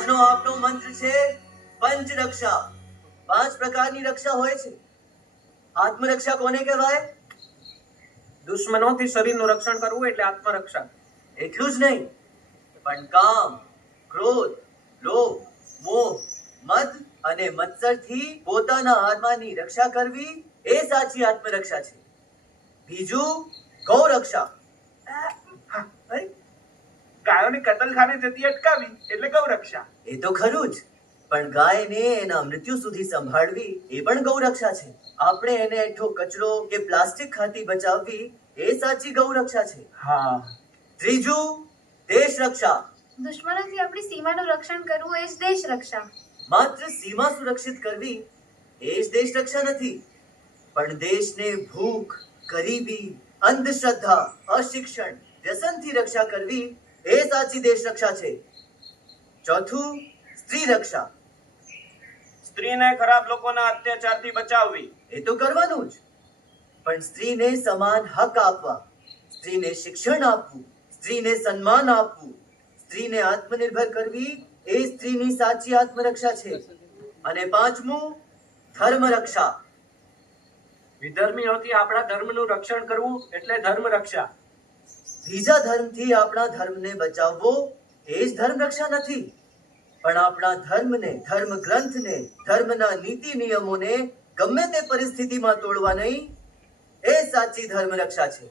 આજનો આપનો મંત્ર છે પંચ રક્ષા. 5 પ્રકારની રક્ષા હોય છે. આત્મરક્ષા કોને કહેવાય? દુશ્મનોથી શરીરનું રક્ષણ કરવું એટલે આત્મરક્ષા. એટલું જ નહીં, પણ કામ, ક્રોધ, લોભ, મોહ, મદ અને મત્સરથી પોતાના આત્માની રક્ષા કરવી એ સાચી આત્મરક્ષા છે. બીજું ગૌરક્ષા. ગાયોને કતલખાને જતી અટકાવી એટલે ગૌરક્ષા. એ તો ખરું જ, પણ ગાયને એના મૃત્યુ સુધી સંભાળવી એ પણ ગૌરક્ષા છે. આપણે એને એઠો કચરો કે પ્લાસ્ટિક ખાતી બચાવવી એ સાચી ગૌરક્ષા છે. હા. ત્રીજું દેશ રક્ષા. દુશ્મનોથી આપણી સીમાનું રક્ષણ કરવું એ જ દેશ રક્ષા. માત્ર સીમા સુરક્ષિત કરવી એ જ દેશ રક્ષા નથી, પણ દેશને ભૂખ, ગરીબી, અંધશ્રદ્ધા, અશિક્ષણ, વ્યસનથી રક્ષા કરવી એ સાચી દેશ રક્ષા છે. ચોથું સ્ત્રી રક્ષા. સ્ત્રીને ખરાબ લોકોના અત્યાચારથી બચાવવી. એ તો કરવાનું જ, પણ સ્ત્રીને સમાન હક આપવા, સ્ત્રીને શિક્ષણ આપવું, સ્ત્રીને સન્માન આપવું, સ્ત્રીને આત્મનિર્ભર કરવી એ સ્ત્રીની સાચી આત્મરક્ષા છે. અને પાંચમું ધર્મ રક્ષા. વિધર્મીઓથી આપણા ધર્મનું રક્ષણ કરવું એટલે ધર્મ રક્ષા. બીજા ધર્મથી આપણા ધર્મને બચાવવો એ જ ધર્મ રક્ષા નથી, પણ આપણા ધર્મને, ધર્મ ગ્રંથને, ધર્મના નીતિ નિયમોને ગમે તે પરિસ્થિતિમાં તોડવા નહીં, એ સાચી ધર્મ રક્ષા છે.